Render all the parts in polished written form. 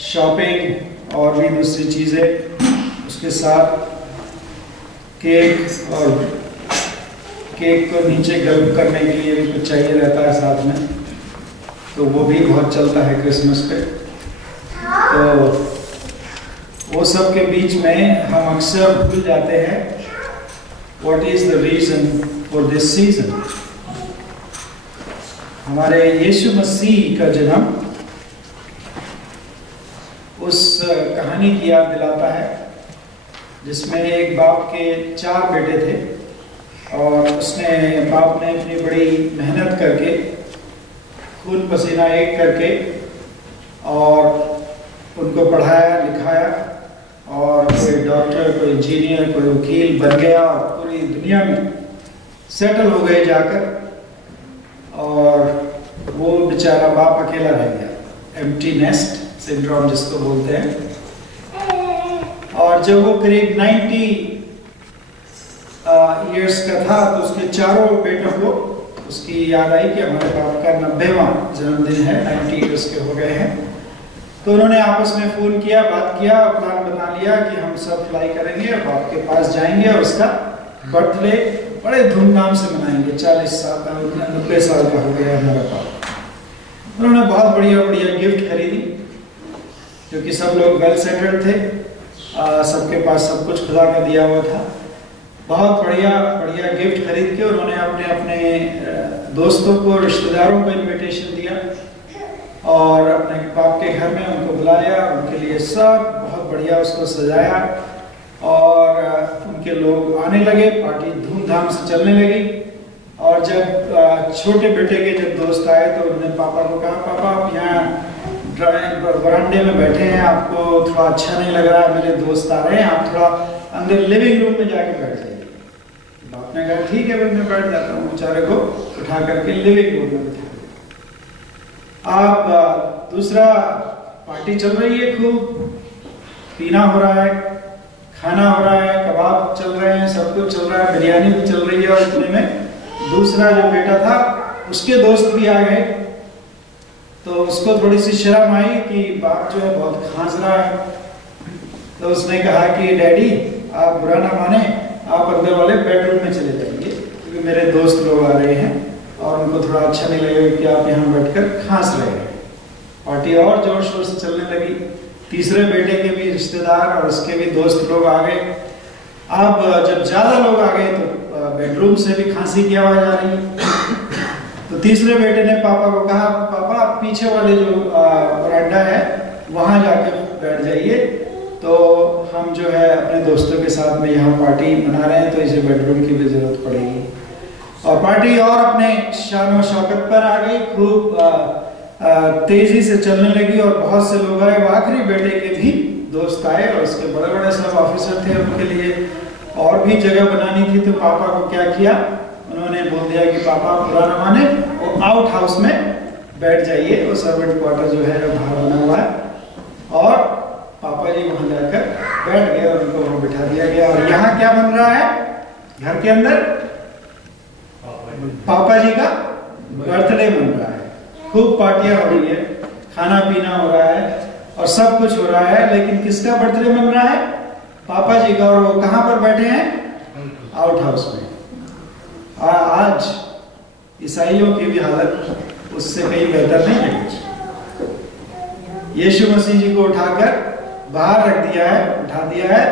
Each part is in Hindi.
शॉपिंग और भी दूसरी चीज़ें, उसके साथ केक, और केक को नीचे गर्म करने के लिए भी कुछ चाहिए रहता है साथ में, तो वो भी बहुत चलता है क्रिसमस पे। तो वो सब के बीच में हम अक्सर भूल जाते हैं what is the reason for this season. हमारे यीशु मसीह का जन्म उस कहानी की याद दिलाता है जिसमें एक बाप के 4 बेटे थे और बाप ने अपनी बड़ी मेहनत करके, खून पसीना एक करके और उनको पढ़ाया लिखाया, और कोई डॉक्टर, कोई इंजीनियर, कोई वकील बन गया और पूरी दुनिया में सेटल हो गए जाकर, और वो बेचारा बाप अकेला रह गया, एम्प्टी नेस्ट सिंड्रोम जिसको बोलते हैं। और जब वो करीब 90 इयर्स का था तो उसके 4 बेटों को उसकी याद आई कि हमारे बाप का 90वां जन्मदिन है, 90 इयर्स के हो गए हैं। तो उन्होंने आपस में फ़ोन किया, बात किया, प्लान बना लिया कि हम सब फ्लाई करेंगे और बाप के पास जाएंगे और उसका बर्थडे बड़े धूमधाम से मनाएंगे। 40 साल का, 90 साल का हो गया हमारा बाप। उन्होंने बहुत बढ़िया बढ़िया गिफ्ट खरीदी, क्योंकि सब लोग वेल सेटल्ड थे, सबके पास सब कुछ खुदा का दिया हुआ था। बहुत बढ़िया बढ़िया गिफ्ट खरीद के उन्होंने अपने अपने दोस्तों को, रिश्तेदारों को इनविटेशन दिया और अपने बाप के घर में उनको बुलाया, उनके लिए सब बहुत बढ़िया उसको सजाया और उनके लोग आने लगे, पार्टी धूमधाम से चलने लगी। और जब छोटे बेटे के जब दोस्त आए तो उन्होंने पापा को कहा, पापा आप यहाँ वरांडे में बैठे हैं, आपको थोड़ा अच्छा नहीं लग रहा है, मेरे दोस्त आ रहे हैं, आप थोड़ा अंदर लिविंग रूम में जाके बैठ जाइए। बाप ने कहा ठीक है भाई, मैं बैठ जाता हूँ। बेचारे को उठा करके लिविंग रूम में बैठा। अब दूसरा पार्टी चल रही है, खूब पीना हो रहा है, खाना हो रहा है, कबाब चल रहे हैं, सब कुछ चल रहा है, बिरयानी भी चल रही है। और इतने में दूसरा जो बेटा था उसके दोस्त भी आ गए, तो उसको थोड़ी सी शर्म आई कि बाप जो है बहुत खांस रहा है। तो उसने कहा कि डैडी आप बुरा ना माने, आप अंदर वाले बेडरूम में चले जाइए, क्योंकि मेरे दोस्त लोग आ रहे हैं और उनको थोड़ा अच्छा नहीं लगेगा कि आप यहाँ बैठकर खांस रहे हैं। पार्टी और जोर शोर से चलने लगी। तीसरे बेटे के भी रिश्तेदार और उसके भी दोस्त लोग आ गए। अब जब ज्यादा लोग आ गए तो बेडरूम से भी खांसी की आवाज आ रही है। तो तीसरे बेटे ने पापा को कहा, पापा आप पीछे वाले जो वरांडा है वहां जाके बैठ जाइए, तो हम जो है अपने दोस्तों के साथ में यहाँ पार्टी मना रहे हैं, तो इसे बेडरूम की भी जरूरत पड़ेगी। और पार्टी और अपने शान और शौकत पर आ गई, खूब तेजी से चलने लगी और बहुत से लोग आए। आखिरी बेटे के भी दोस्त आए और उसके बड़े बड़े सब ऑफिसर थे, उनके लिए और भी जगह बनानी थी। तो पापा को क्या किया, उन्होंने बोल दिया कि पापा बुरा न माने, वो आउट हाउस में बैठ जाइए, वो सर्वेंट क्वार्टर जो है बाहर बना हुआ है। और पापा जी वहां जाकर बैठ गए और उनको वहां बिठा दिया गया। और यहाँ क्या बन रहा है, घर के अंदर पापा जी का बर्थडे बन रहा है, खूब पार्टियां हो रही है, खाना पीना हो रहा है और सब कुछ हो रहा है। लेकिन किसका बर्थडे बन रहा है, पापा जी का। और वो कहां पर बैठे हैं, आउट हाउस में। आज ईसाइयों की भी हालत उससे कहीं बेहतर नहीं है। यीशु मसीह जी को उठाकर बाहर रख दिया है, उठा दिया है,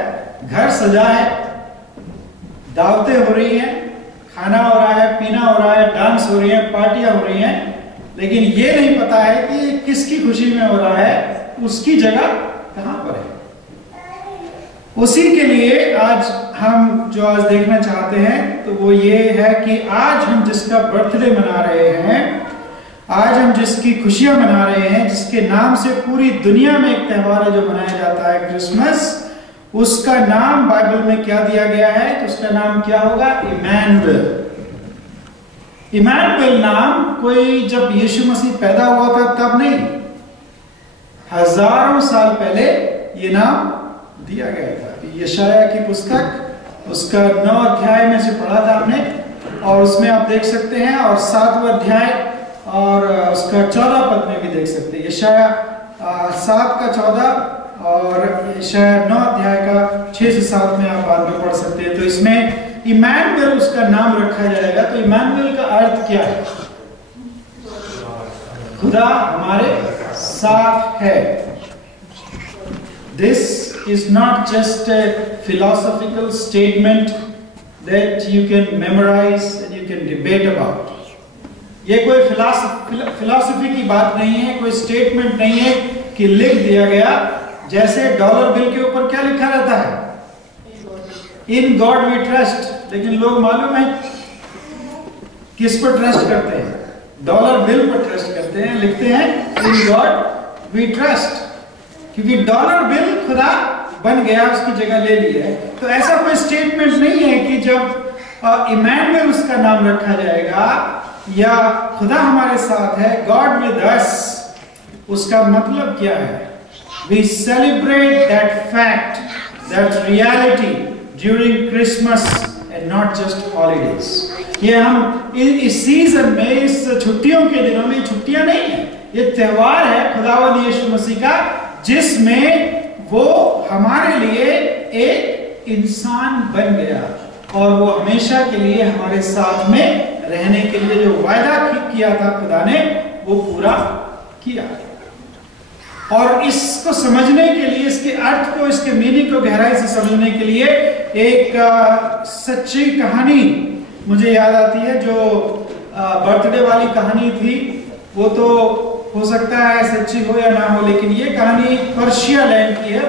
घर सजा है, दावतें हो रही हैं, खाना हो रहा है, पीना हो रहा है, डांस हो रही है, पार्टियां हो रही हैं। लेकिन ये नहीं पता है कि किसकी खुशी में हो रहा है, उसकी जगह कहां पर है। उसी के लिए आज हम जो आज देखना चाहते हैं तो वो ये है कि आज हम जिसका बर्थडे मना रहे हैं, आज हम जिसकी खुशियां मना रहे हैं, जिसके नाम से पूरी दुनिया में एक त्योहार है जो मनाया जाता है, क्रिसमस, उसका नाम बाइबल में क्या दिया गया है, तो उसका नाम क्या होगा, इमैनुएल। इमैनुएल नाम कोई जब यीशु मसीह पैदा हुआ था तब नहीं, हजारों साल पहले ये नाम दिया गया था। यशाया की पुस्तक उसका 9 अध्याय में से पढ़ा था हमने, और उसमें आप देख सकते हैं, और 7वां अध्याय और उसका 14 पद में भी देख सकते हैं। यशाया 7 का 14 और शायद 9 अध्याय का 6 से 7 में आप बाद में पढ़ सकते हैं। तो इसमें इमैनुएल उसका नाम रखा जाएगा। तो इमैनुएल का अर्थ क्या है? खुदा हमारे साथ है। This is not just a philosophical statement that you can memorize and you can debate about. ये कोई फिलॉसफी की बात नहीं है, कोई स्टेटमेंट नहीं है कि लिख दिया गया। जैसे डॉलर बिल के ऊपर क्या लिखा रहता है? In God we trust. लेकिन लोग मालूम है किस पर ट्रस्ट करते हैं? डॉलर बिल पर ट्रस्ट करते हैं, लिखते हैं इन गॉड वी ट्रस्ट, क्योंकि डॉलर बिल खुदा बन गया, उसकी जगह ले ली है। तो ऐसा कोई स्टेटमेंट नहीं है कि जब इमैनुएल उसका नाम रखा जाएगा या खुदा हमारे साथ है, गॉड विद अस, उसका मतलब क्या है? We celebrate that fact, that reality during Christmas and not just holidays. ये हम इस सीजन में, इस छुट्टियों के दिनों में, छुट्टियां नहीं है, ये त्योहार है खुदावंद यीशु मसीह का, जिसमें वो हमारे लिए एक इंसान बन गया और वो हमेशा के लिए हमारे साथ में रहने के लिए जो वायदा किया था खुदा ने, वो पूरा किया। और इसको समझने के लिए, इसके अर्थ को, इसके मीनिंग को गहराई से समझने के लिए एक सच्ची कहानी मुझे याद आती है, जो बर्थडे वाली कहानी थी। वो तो हो सकता है सच्ची हो या ना हो, लेकिन ये कहानी पर्शिया लैंड की है।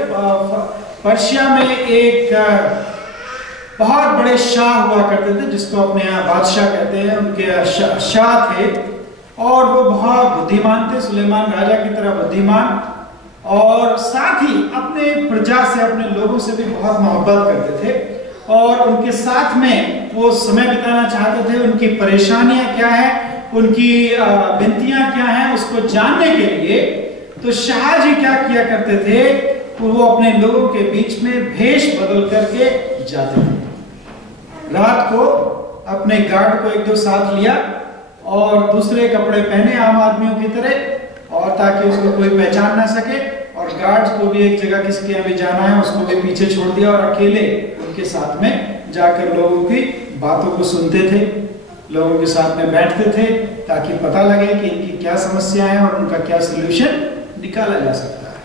पर्शिया में एक बहुत बड़े शाह हुआ करते थे, जिसको अपने यहाँ बादशाह कहते हैं। उनके शाह थे और वो बहुत बुद्धिमान थे, सुलेमान राजा की तरह बुद्धिमान, और साथ ही अपने प्रजा से, अपने लोगों से भी बहुत मोहब्बत करते थे और उनके साथ में वो समय बिताना चाहते थे। उनकी परेशानियां क्या है, उनकी विनतियां क्या हैं, उसको जानने के लिए तो शाह जी क्या किया करते थे, वो अपने लोगों के बीच में भेष बदल करके जाते थे। रात को अपने गार्ड को 1-2 साथ लिया और दूसरे कपड़े पहने आम आदमियों की तरह, और ताकि उसको कोई पहचान ना सके, और गार्ड्स को भी एक जगह किसके यहाँ भी जाना है उसको भी पीछे छोड़ दिया और अकेले उनके साथ में जाकर लोगों की बातों को सुनते थे, लोगों के साथ में बैठते थे, ताकि पता लगे कि इनकी क्या समस्या है और उनका क्या सलूशन निकाला जा सकता है।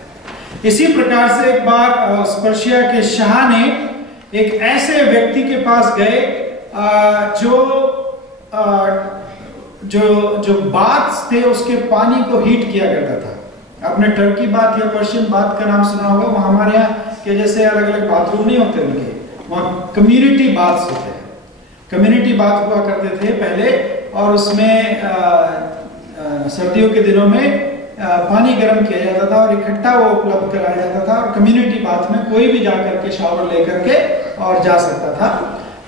इसी प्रकार से एक बार पर्शिया के शाह ने एक ऐसे व्यक्ति के पास गए जो बाथ थे उसके पानी को हीट किया करता था। आपने टर्की बाथ या पर्शियन बाथ का नाम सुना होगा। वहाँ हमारे यहाँ के जैसे अलग अलग बाथरूम नहीं होते उनके, वहाँ कम्युनिटी बाथ्स होते हैं। कम्युनिटी बाथ हुआ करते थे पहले, और उसमें सर्दियों के दिनों में पानी गर्म किया जाता था और इकट्ठा वो उपलब्ध कराया जाता था, और कम्युनिटी बाथ में कोई भी जाकर के शावर लेकर के और जा सकता था।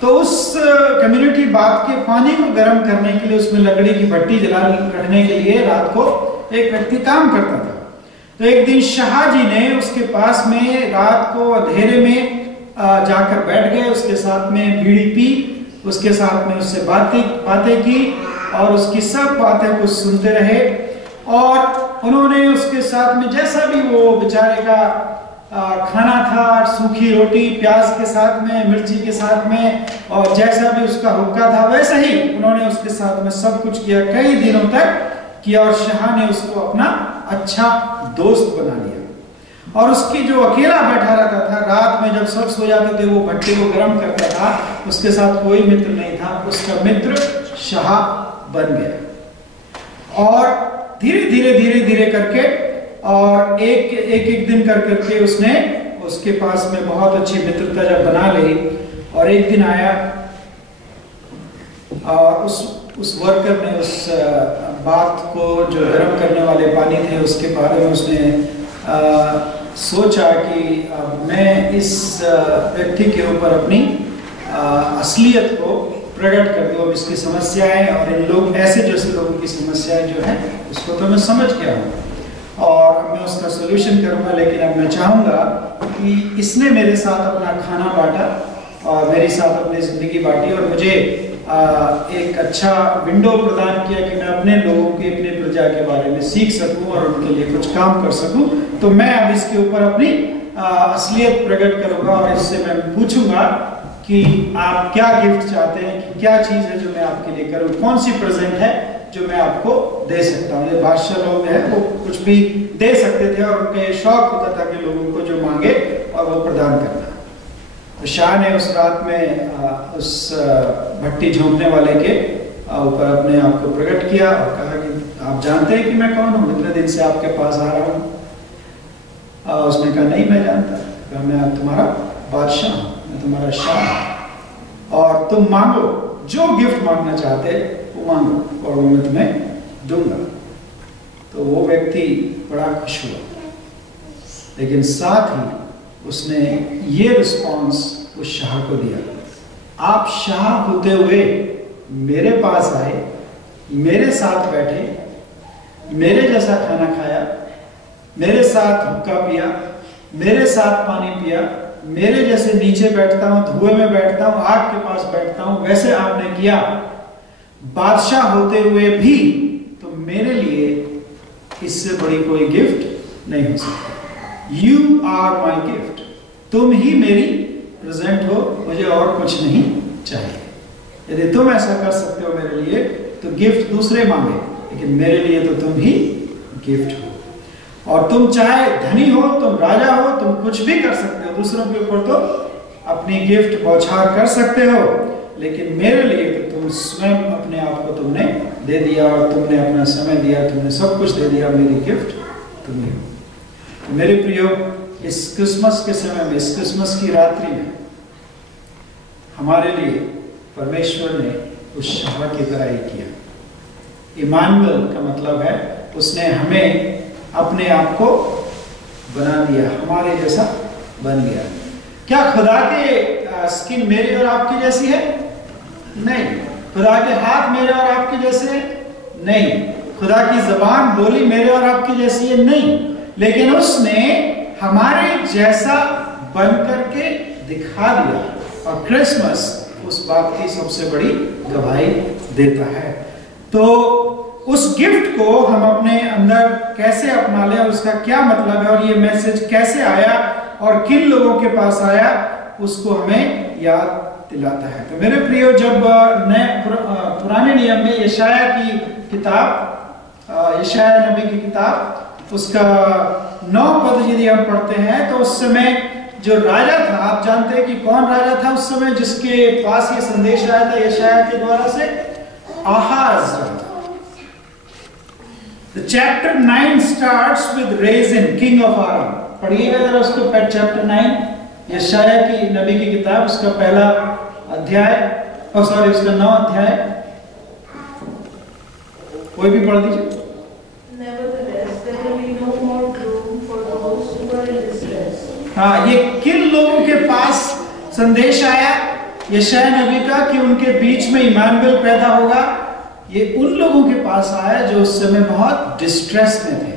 तो उस कम्युनिटी बाथ के पानी को गर्म करने के लिए उसमें लकड़ी की भट्टी जला रखने के लिए रात को एक व्यक्ति काम करता था। तो एक दिन शाह जी ने उसके पास में रात को अंधेरे में जाकर बैठ गए, उसके साथ में बीड़ी पी, उसके साथ में उससे बातें की और उसकी सब बातें कुछ सुनते रहे। और उन्होंने उसके साथ में जैसा भी वो बेचारे का खाना था, सूखी रोटी प्याज के साथ में, मिर्ची के साथ में, और जैसा भी उसका हुक्का था वैसा ही उन्होंने उसके साथ में सब कुछ किया, कई दिनों तक किया। और शाह ने उसको अपना अच्छा दोस्त बना लिया। और उसकी जो अकेला बैठा रहता था, रात में जब सब सो जाते थे वो भट्टी को गर्म करता था, उसके साथ कोई मित्र नहीं था, उसका मित्र शाह बन गया। और धीरे करके और एक दिन कर करके उसने उसके पास में बहुत अच्छी मित्रता जब बना ली, और एक दिन आया और उस वर्कर ने उस बात को, जो गर्म करने वाले पानी थे उसके बारे में उसने सोचा कि मैं इस व्यक्ति के ऊपर अपनी असलियत को प्रकट कर दूं। अब इसकी समस्याएं और इन लोग ऐसे जैसे लोगों की समस्याएं जो है उसको तो मैं समझ गया हूँ और मैं उसका सोल्यूशन करूँगा। लेकिन अब मैं चाहूँगा कि इसने मेरे साथ अपना खाना बांटा और मेरे साथ अपनी ज़िंदगी बांटी, और मुझे एक अच्छा विंडो प्रदान किया कि मैं अपने लोगों के, अपने प्रजा के बारे में सीख सकूं और उनके लिए कुछ काम कर सकूं। तो मैं अब इसके ऊपर अपनी असलियत प्रकट करूंगा और इससे मैं पूछूंगा कि आप क्या गिफ्ट चाहते हैं, कि क्या चीज़ है जो मैं आपके लिए करूं, कौन सी प्रेजेंट है जो मैं आपको दे सकता हूँ। ये बादशाह लोग हैं, वो कुछ भी दे सकते थे और उनका ये शौक होता था कि लोगों को जो मांगे और वो प्रदान करना। तो शाह ने उस रात में उस भट्टी झोंकने वाले के ऊपर अपने आप को प्रकट किया और कहा कि आप जानते हैं कि मैं कौन हूँ, इतने दिन से आपके पास आ रहा हूँ। उसने कहा नहीं मैं जानता, कहा मैं तुम्हारा बादशाह हूँ, मैं तुम्हारा शाह, और तुम मांगो, जो गिफ्ट मांगना चाहते वो मांगो और वो मैं तुम्हें दूंगा। तो वो व्यक्ति बड़ा खुश हुआ, लेकिन साथ ही उसने ये रिस्पॉन्स उस शाह को दिया, आप शाह होते हुए मेरे पास आए, मेरे साथ बैठे, मेरे जैसा खाना खाया, मेरे साथ हुक्का पिया, मेरे साथ पानी पिया, मेरे जैसे नीचे बैठता हूं, धुएं में बैठता हूं, आग के पास बैठता हूं, वैसे आपने किया। बादशाह होते हुए भी तो मेरे लिए इससे बड़ी कोई गिफ्ट नहीं हो सकती। You are my gift, तुम ही मेरी प्रेजेंट हो, मुझे और कुछ नहीं चाहिए। यदि तुम ऐसा कर सकते हो मेरे लिए तो गिफ्ट दूसरे मांगे, लेकिन मेरे लिए तो तुम ही गिफ्ट हो। और तुम चाहे धनी हो, तुम राजा हो, तुम कुछ भी कर सकते हो, दूसरों के ऊपर तो अपनी गिफ्ट बौछार कर सकते हो, लेकिन मेरे लिए तो तुम स्वयं अपने आप को तुमने दे दिया और तुमने अपना समय दिया, तुमने सब कुछ दे दिया, मेरी गिफ्ट तुम ही हो। मेरे प्रियो, इस क्रिसमस के समय में, इस क्रिसमस की रात्रि में हमारे लिए परमेश्वर ने उस शाह की तरह ही किया। इमानुएल का मतलब है उसने हमें अपने आप को बना दिया, हमारे जैसा बन गया। क्या खुदा के स्किन मेरे और आपकी जैसी है? नहीं। खुदा के हाथ मेरे और आपके जैसे हैं? नहीं। खुदा की जबान बोली मेरे और आपकी जैसी है? नहीं। लेकिन उसने हमारे जैसा बन करके दिखा दिया, और क्रिसमस उस बात की सबसे बड़ी गवाही देता है। तो उस गिफ्ट को हम अपने अंदर कैसे अपना लें, उसका क्या मतलब है, और ये मैसेज कैसे आया और किन लोगों के पास आया, उसको हमें याद दिलाता है। तो मेरे प्रियो, जब पुराने नियम में यशाया की किताब, यशाया नबी की किताब, उसका 9 पद यदि हम पढ़ते हैं तो उस समय जो राजा था, आप जानते हैं कि कौन राजा था उस समय जिसके पास ये संदेश आया था यशाया के द्वारा से? आहाज। The chapter 9 starts with Rezin, king of Aram. पढ़िएगा जरा उसको, चैप्टर 9 यशाया की नबी की किताब, उसका पहला अध्याय, उसका 9 अध्याय, कोई भी पढ़ दीजिए। हाँ, ये किन लोगों के पास संदेश आया यशाया नबी का कि उनके बीच में इमानुएल पैदा होगा? ये उन लोगों के पास आया जो उस समय बहुत डिस्ट्रेस में थे,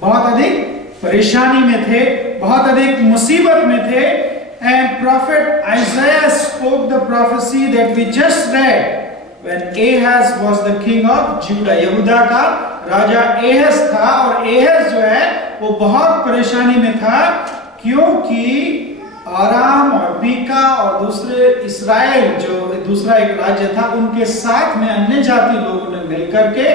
बहुत अधिक परेशानी में थे, बहुत अधिक मुसीबत में थे। And prophet Isaiah spoke the prophecy that we just read when Ahaz was the king of Judah. यहूदा का राजा एहस था, और एहस जो है वो बहुत परेशानी में था, क्योंकि आराम और पीका और दूसरे इस्राएल जो दूसरा एक राज्य था, उनके साथ में अन्य जाति लोगों ने मिलकर के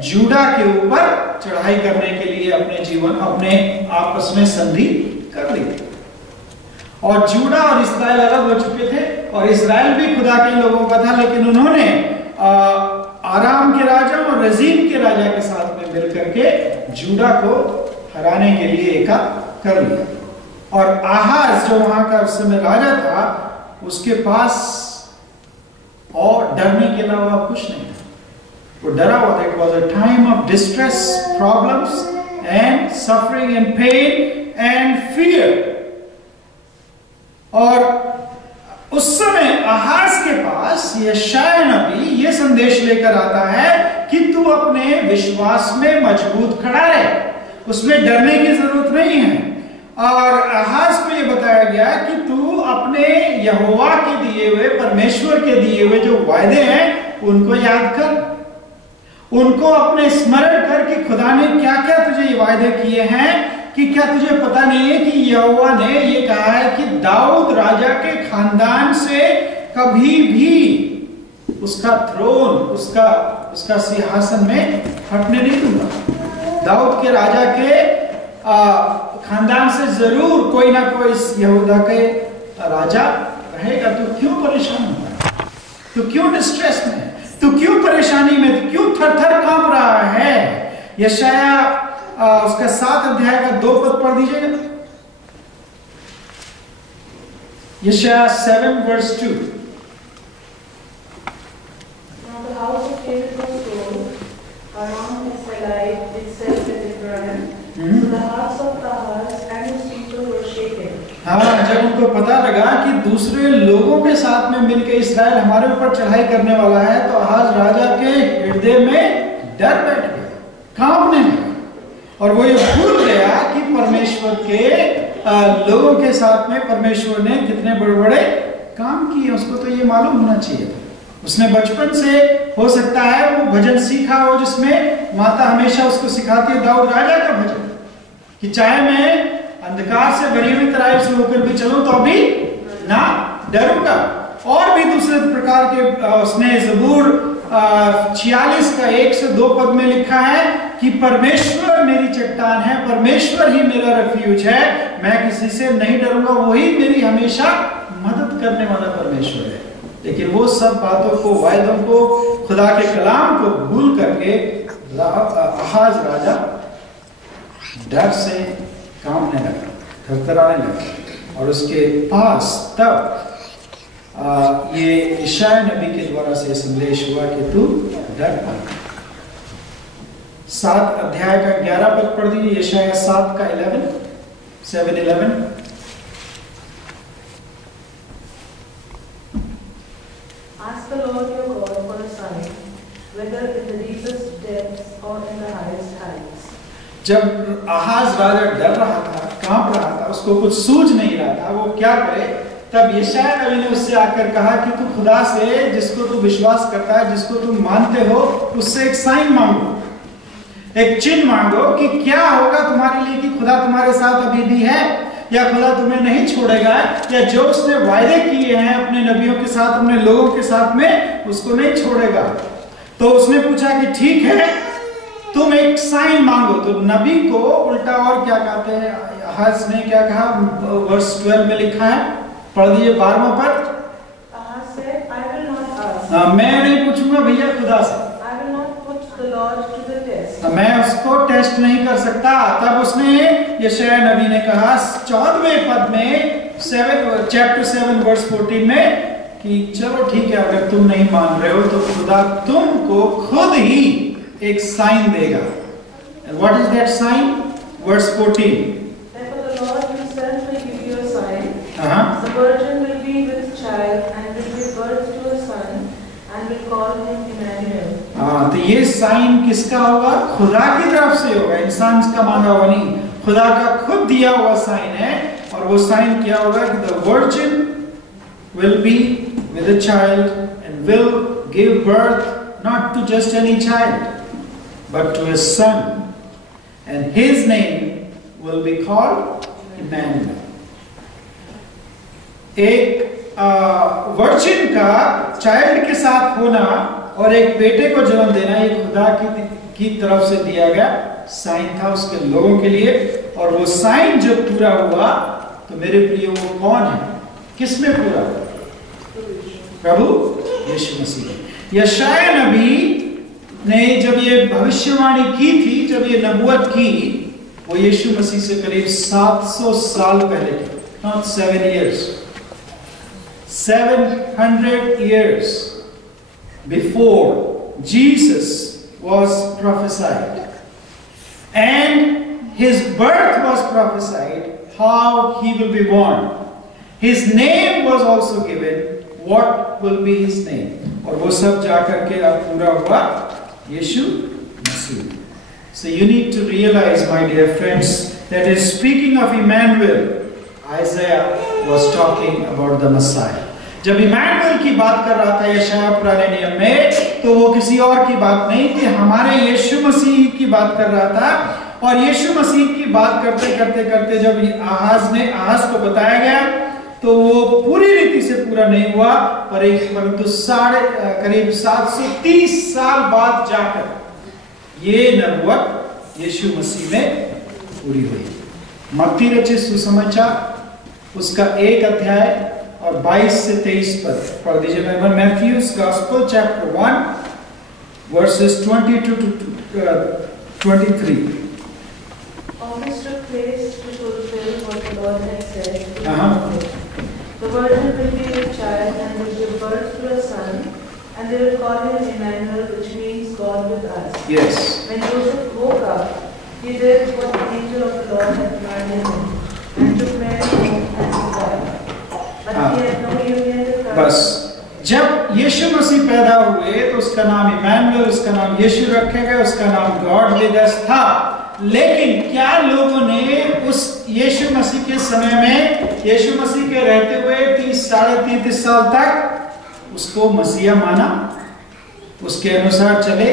जूडा के ऊपर चढ़ाई करने के लिए अपने आपस में संधि कर ली थी। और जूडा और इस्राएल अलग हो चुके थे, और इस्राएल भी खुदा के लोगों का था, लेकिन उन्होंने आराम के राजा और रजीन के राजा के साथ में मिलकर के जूडा को हराने के लिए एका कर लिया। और आहाज जो वहां का उस समय राजा था, उसके पास और डरने के अलावा कुछ नहीं था, वो डरा हुआ था। It was a time of distress, problems and suffering and pain and fear. और उस समय आहाज के पास यशाया नबी ये संदेश लेकर आता है कि तू अपने विश्वास में मजबूत खड़ा रहे, उसमें डरने की जरूरत नहीं है। और आहाज को ये बताया कहा गया कि तू अपने यहोवा के दिए हुए, परमेश्वर के दिए हुए जो वायदे हैं उनको याद कर, उनको अपने स्मरण कर कि खुदा ने क्या क्या तुझे ये वायदे किए हैं। कि क्या तुझे पता नहीं है कि यहोवा ने ये कहा है कि दाऊद राजा के खानदान से कभी भी उसका थ्रोन, उसका सिंहासन में हटने नहीं दूंगा। दाऊद के राजा के खानदान से जरूर कोई ना कोई यहूदा के राजा रहेगा। तो क्यों परेशान होता है? तो क्यों डिस्ट्रेस में? तो क्यों परेशानी में? तो क्यों थर थर कांप रहा है? यशाया उसका 7 अध्याय का 2 पद पढ़ दीजिएगा। यशाया 7 verse 2। Now the house of David was told, around Israelite itself with Ephraim, so the hearts of Ahaz and his people were shaken. हाँ, जब उनको पता लगा कि दूसरे लोगों के साथ में मिलकर इस्राएल हमारे ऊपर चढ़ाई करने वाला है, तो आहाज राजा के हृदय में डर बैठ गया, कांपने लगा। और वो ये भूल गया कि परमेश्वर के लोगों के साथ में परमेश्वर ने कितने बड़े बड़े काम किए, उसको तो ये मालूम होना चाहिए था। उसने बचपन से, हो सकता है वो भजन सीखा हो जिसमें माता हमेशा उसको सिखाती है, दाऊद राजा का भजन, कि चाहे मैं अंधकार से भरी हुई तराई से होकर भी चलूं तो भी ना डरूंगा। और भी दूसरे प्रकार के उसने ज़बूर 46 का 1 से 2 पद में लिखा है कि परमेश्वर मेरी चट्टान है, परमेश्वर ही मेरा रेफ्यूज है, मैं किसी से नहीं डरूंगा, वही मेरी हमेशा मदद करने वाला परमेश्वर है। लेकिन वो सब बातों को, वायदों को, खुदा के कलाम को भूल करके आहाज राजा डर से कांपने लगा, थरथराने लगा। और उसके पास तब ये यशायाह नबी के द्वारा से संदेश हुआ कि तू डर मत। 7 अध्याय का 11 पद पढ़ दीजिए। यशायाह 7 का 7:11। Ask the Lord your God for a sign, whether in the deepest depths or in the highest heights. जब आहाज राजा डर रहा था, कांप रहा था, उसको कुछ सूझ नहीं रहा था वो क्या करे, तब यशायाह नबी ने उससे आकर कहा कि तू खुदा से, जिसको तू विश्वास करता है, जिसको तू मानते हो, उससे एक साइन मांगो, एक चिन्ह मांगो कि क्या होगा तुम्हारे लिए, कि खुदा तुम्हारे साथ अभी भी है, या खुदा तुम्हें नहीं छोड़ेगा, या जो उसने वायदे किए हैं अपने नबियों के साथ, अपने लोगों के साथ में, उसको नहीं छोड़ेगा। तो उसने पूछा कि ठीक है, तुम एक साइन मांगो। तो नबी को उल्टा और क्या कहते हैं, आहाज ने क्या कहा, वर्स 12 में लिखा है, पढ़ दीजिए 12वां पद। मैं नहीं पूछूंगा भैया खुदा से, मैं उसको टेस्ट नहीं कर सकता। तब उसने, यशायाह नबी ने कहा 14वें पद में, चैप्टर 7 वर्स 14 में, कि चलो ठीक है, अगर तुम नहीं मान रहे हो तो खुदा तुमको खुद ही एक साइन देगा। And what is that sign? Verse 14. Therefore the Lord himself will give you a sign. The virgin will be with child and will give birth to a son and will call him Emmanuel. तो ये साइन किसका होगा? खुदा की तरफ से होगा, इंसान का मांगा हुआ नहीं, खुदा का खुद दिया हुआ साइन है। और वो साइन क्या होगा कि the virgin will be with a child and will give birth not to just any child but to a son, and his name will be called Emmanuel. एक वर्जिन का चाइल्ड के साथ होना और एक बेटे को जन्म देना, ये खुदा की तरफ से दिया गया साइन था उसके लोगों के लिए। और वो साइन जब पूरा हुआ तो मेरे प्रिय वो कौन है, किसमें पूरा हुआ? प्रभु यीशु मसीह। यशायाह नबी ने जब ये भविष्यवाणी की थी, जब ये नबूवत की, वो यीशु मसीह से करीब 700 साल पहले की, not 7 years, 700 years before Jesus was prophesied, and his birth was prophesied, how he will be born. His name was also given, what will be his name. और वो सब जाकर के अब पूरा हुआ यीशु मसीह। So you need to realize, my dear friends, that is speaking of Emmanuel, Isaiah was talking about the Messiah. जब इमैनुअल की बात कर रहा था यशायाह पुराने नियम में, तो वो किसी और की बात नहीं थी, हमारे यीशु मसीह की बात कर रहा था। और यीशु मसीह की बात करते करते करते जब आहाज को बताया गया, तो वो पूरी रीति से पूरा नहीं हुआ, परंतु करीब 730 साल बाद जाकर ये नबुवत यीशु मसीह में पूरी हुई। मत्ती रचित सुसमाचार उसका 1 अध्याय और 22 से 23 पद पढ़ दीजिए। Matthew's gospel chapter 1 verses 22 to 23। All this took place to fulfill what the Lord had said. The virgin will be with child and will give birth to a son, and they will call him Emmanuel, which means God with us. Yes. When Joseph woke up, he did what the angel of the Lord had commanded him, and took Mary home and his wife. But he had no union with her. बस जब यीशु मसीह पैदा हुए तो उसका नाम इमैनुअल, उसका नाम यीशु रखे गए, उसका नाम गॉड विद अस था। लेकिन क्या लोगों ने उस यीशु मसीह के समय में, यीशु मसीह के रहते हुए साढ़े 33 साल तक उसको मसीहा माना, उसके अनुसार चले,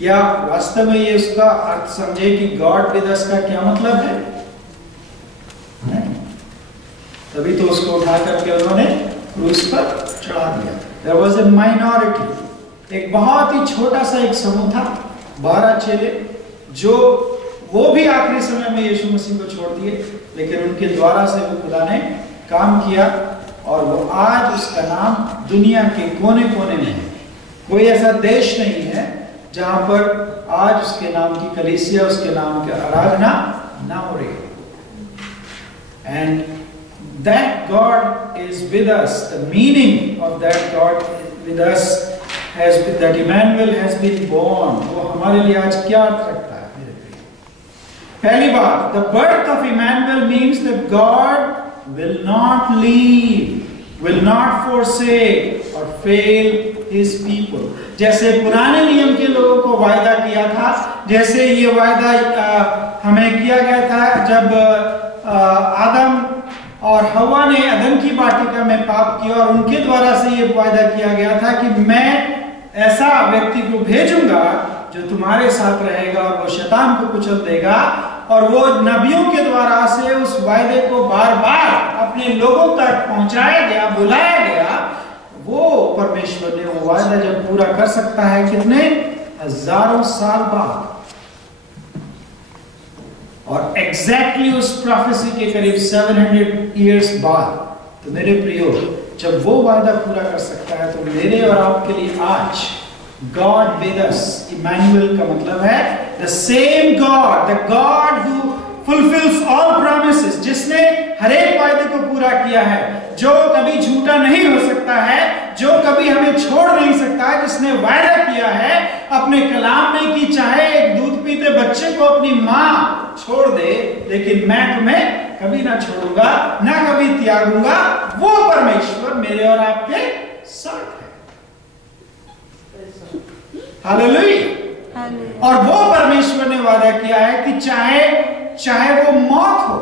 या वास्तव में ये उसका अर्थ समझे कि गॉड विद अस का क्या मतलब है? नहीं। तभी तो उसको उठा करके उन्होंने क्रूस पर चढ़ा दिया। There was a minority, एक बहुत ही छोटा सा एक समूह था, 12 चेले, जो वो भी आखिरी समय में यीशु मसीह को छोड़ दिए, लेकिन उनके द्वारा से वो खुदा ने काम किया, और वो आज उसका नाम दुनिया के कोने कोने में है। कोई ऐसा देश नहीं है जहां पर आज उसके नाम की कलीसिया, उसके नाम की आराधना ना हो रही हो। And that God is with us, the meaning of that God with us has been, that Emmanuel has been born, वो हमारे लिए आज क्या अर्थ रखता है मेरे प्रिय? पहली बात, the birth of Emmanuel means that God will not leave, will not forsake or fail His people. जैसे पुराने नियम के लोगों को वायदा किया था, जैसे ये वायदा हमें किया गया था जब आदम और हवा ने अदन की वाटिका में पाप किया, और उनके द्वारा से ये वायदा किया गया था कि मैं ऐसा व्यक्ति को भेजूंगा जो तुम्हारे साथ रहेगा और वो शैतान को कुचल देगा। और वो नबियों के द्वारा से उस वायदे को बार बार अपने लोगों तक पहुंचाया गया, बुलाया गया। वो परमेश्वर ने वो वायदा जब पूरा कर सकता है, कितने हजारों साल बाद, और एग्जैक्टली उस प्रोफेसी के करीब 700 इयर्स बाद, तो मेरे प्रियो, जब वो वायदा पूरा कर सकता है, तो मेरे और आपके लिए आज गॉड विद अस, इमैनुअल का मतलब है the same God, the God who fulfils all promises, जिसने हर एक वायदे को पूरा किया है, जो कभी झूठा नहीं हो सकता है, जो कभी हमें छोड़ नहीं सकता है, जिसने वायदा किया है अपने कलाम में कि चाहे एक दूध पीते बच्चे को अपनी मां छोड़ दे, लेकिन मैं तुम्हें कभी ना छोड़ूंगा, ना कभी त्यागूंगा। वो परमेश्वर मेरे और आपके साथ है। हालेलुया। और वो परमेश्वर ने वादा किया है कि चाहे वो मौत हो,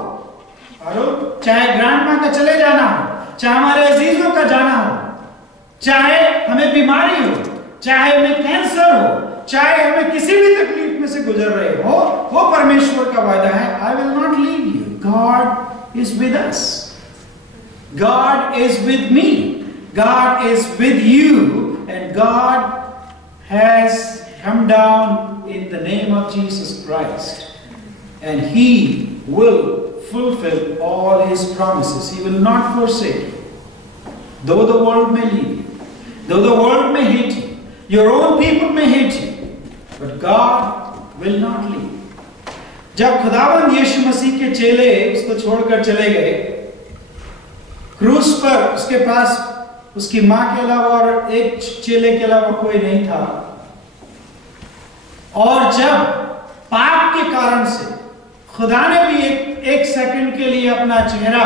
और चाहे ग्रैंडमा का चले जाना हो, चाहे हमारे अजीजों का जाना हो, चाहे हमें बीमारी हो, चाहे हमें कैंसर हो, चाहे हमें किसी भी तकलीफ में से गुजर रहे हो, वो परमेश्वर का वादा है, I will not leave you, God is with us, God is with me, God is with you, and God has come down in the name of Jesus Christ, and He will fulfill all His promises. He will not forsake you. Though the world may leave you, though the world may hate you, your own people may hate you, but God will not leave you. जब खुदावंद यीशु मसीह के चेले उसको छोड़कर चले गए क्रूस पर, उसके पास उसकी मां के अलावा और एक चेले के अलावा कोई नहीं था, और जब पाप के कारण से खुदा ने भी एक सेकंड के लिए अपना चेहरा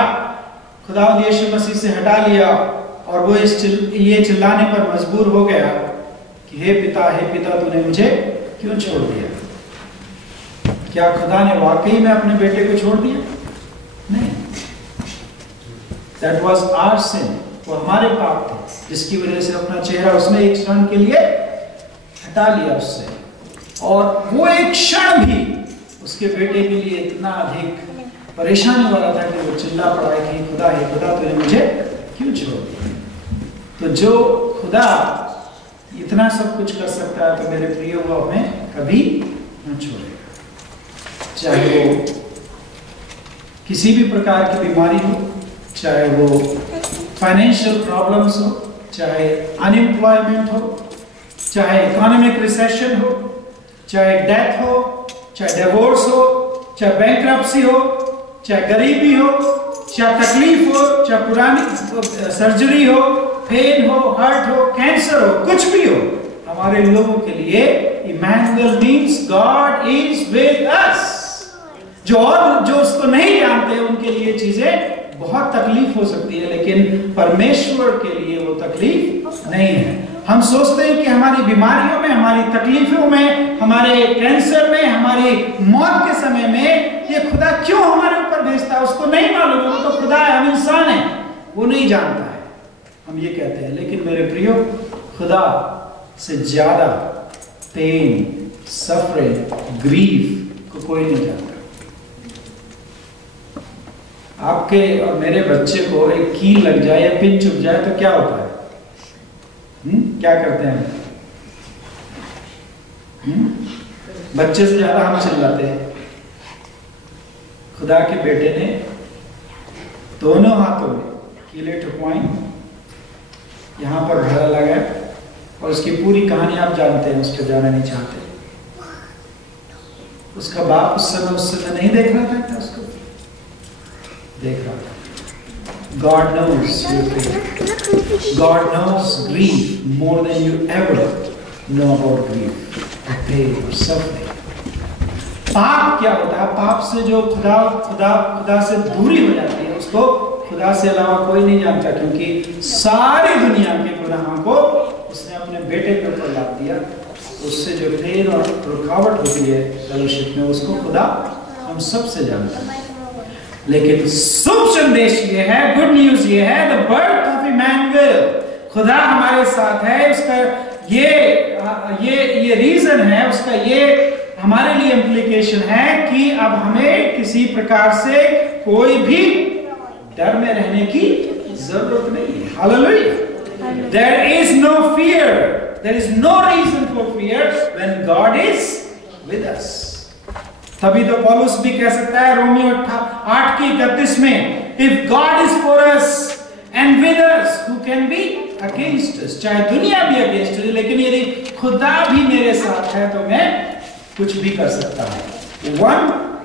खुदावंद यीशु मसीह से हटा लिया, और वो ये चिल्लाने पर मजबूर हो गया कि हे पिता तूने मुझे क्यों छोड़ दिया? क्या खुदा ने वाकई में अपने बेटे को छोड़ दिया? नहीं। That was our sin. वो हमारे पाप थे, जिसकी वजह से अपना चेहरा उसने एक क्षण के लिए हटा लिया उससे, और वो एक क्षण भी उसके बेटे के लिए इतना अधिक परेशानी वाला था कि वो चिल्ला पड़ा है कि खुदा है, खुदा तूने मुझे क्यों छोड़ दिया। तो जो खुदा इतना सब कुछ कर सकता है, तो मेरे प्रिय वो हमें कभी न छोड़ेगा। चाहे वो किसी भी प्रकार की बीमारी हो, चाहे वो फाइनेंशियल प्रॉब्लम्स हो, चाहे अनएम्प्लॉयमेंट हो, चाहे इकोनॉमिक रिसेशन हो, चाहे डेथ हो, चाहे डिवोर्स हो, चाहे बैंक्रप्सी हो, चाहे गरीबी हो, चाहे तकलीफ हो, चाहे पुरानी सर्जरी हो, पेन हो, हर्ट हो, कैंसर हो, कुछ भी हो, हमारे लोगों के लिए Emmanuel means God is with us. जो उसको नहीं जानते उनके लिए चीजें बहुत तकलीफ हो सकती है, लेकिन परमेश्वर के लिए वो तकलीफ नहीं है। हम सोचते हैं कि हमारी बीमारियों में, हमारी तकलीफों में, हमारे कैंसर में, हमारी मौत के समय में ये खुदा क्यों हमारे ऊपर भेजता है, उसको नहीं मालूम है, वो तो खुदा है, हम इंसान हैं, वो नहीं जानता है, हम ये कहते हैं। लेकिन मेरे प्रियो, खुदा से ज्यादा पेन, सफरिंग, ग्रीफ को कोई नहीं जानता। आपके और मेरे बच्चे को एक कील लग जाए या पिन चुभ जाए तो क्या होता है? क्या करते हैं? बच्चे से ज्यादा हम चिल्लाते हैं। खुदा के बेटे ने दोनों हाथों में कीलें ठुकवाई, यहां पर घड़ा लगाया, और उसकी पूरी कहानी आप जानते हैं, उस पर जाना नहीं चाहते। उसका बाप उस समय नहीं देख रहा था क्या? उसको देख रहा था। God knows your pain. God knows grief more than you ever know about grief, or pain, or suffering. पाप क्या होता है? पाप से जो खुदा से दूरी हो जाती है, उसको खुदा से अलावा कोई नहीं जानता, क्योंकि सारी दुनिया के गुनाहों को उसने अपने बेटे के ऊपर लाद दिया। उससे जो पेन और रुकावट होती है फेलोशिप में, उसको खुदा हम सब से जानता है। लेकिन शुभ संदेश ये है, गुड न्यूज ये है, द बर्थ ऑफ इमैनुअल, खुदा हमारे साथ है। उसका ये रीजन है, उसका ये हमारे लिए इम्प्लीकेशन है कि अब हमें किसी प्रकार से कोई भी डर में रहने की जरूरत नहीं है। Hallelujah. There is no fear, there is no reason for fear when God is with us. तभी तो पौलुस भी कह सकता है रोमियो 8:31 में, if God is for us and with us who can be against us. चाहे दुनिया भी अगेंस्ट है, लेकिन यदि खुदा भी मेरे साथ है तो मैं कुछ भी कर सकता हूं। One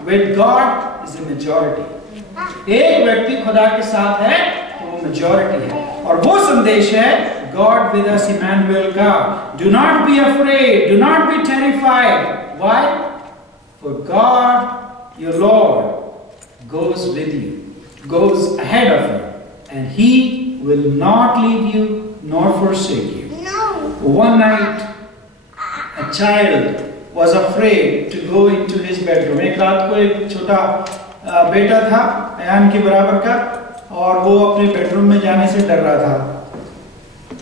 with God is a majority. एक व्यक्ति खुदा के साथ है तो वो मेजॉरिटी है, और वो संदेश है God with us, Emmanuel God. Do not be afraid, do not be terrified. Why? For God, your Lord, goes with you, goes ahead of you, and He will not leave you nor forsake you. No. One night, a child was afraid to go into his bedroom. एक रात को एक छोटा बेटा था, अयान के बराबर का, और वो अपने बेडरूम में जाने से डर रहा था।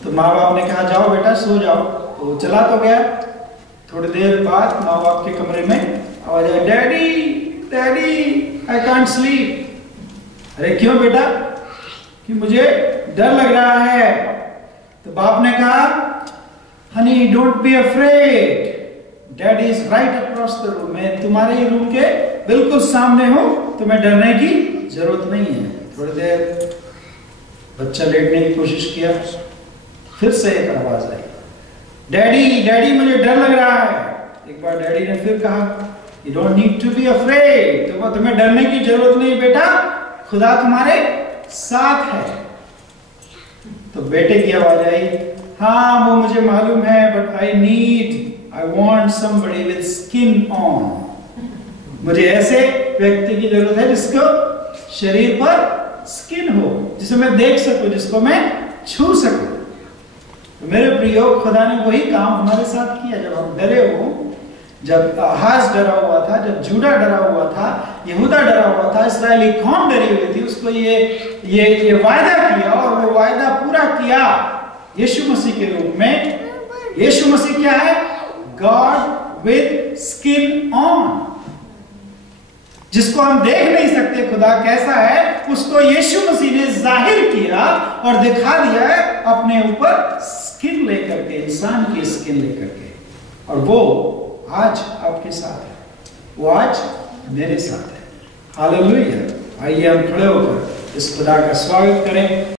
तो माँ बाप ने कहा, जाओ बेटा सो जाओ। तो वो चला तो गया। थोड़ी देर बाद माँ बाप के कमरे में आवाज आई, daddy daddy I can't sleep. अरे क्यों बेटा? कि मुझे डर लग रहा है। तो बाप ने कहा, Honey don't be afraid, daddy is right across the room. मैं तुम्हारे ही रूम के बिल्कुल सामने हूं, तुम्हें डरने की जरूरत नहीं है। थोड़ी देर बच्चा लेटने की कोशिश किया, फिर से एक आवाज आई, डैडी डैडी मुझे डर लग रहा है। एक बार डैडी ने फिर कहा, You don't need to be afraid. तो तुम्हें डरने की जरूरत नहीं बेटा, खुदा तुम्हारे साथ है। तो बेटे की आवाज आई, हाँ वो मुझे मालूम है, but I want somebody with skin on. मुझे ऐसे व्यक्ति की जरूरत है जिसको शरीर पर स्किन हो, जिसे मैं देख सकूं, जिसको मैं छू सकूं। तो मेरे प्रियो, खुदा ने वही काम हमारे साथ किया। जब हम डरे हो, जब आहाज डरा हुआ था, जब जूडा डरा हुआ था, यहूदा डरा हुआ था, इस्राएली कौम डरी हुई थी, उसको ये वायदा किया और वो वायदा पूरा किया यीशु मसीह के रूप में। यीशु मसीह क्या है? गॉड विद स्किन ऑन, जिसको हम देख नहीं सकते खुदा कैसा है, उसको यीशु मसीह ने जाहिर किया और दिखा दिया है अपने ऊपर स्किन लेकर के, इंसान की स्किन लेकर के। और वो आज आपके साथ है, वो आज मेरे साथ है। हालेलुया। आइए हम खड़े होकर इस खुदा का स्वागत करें।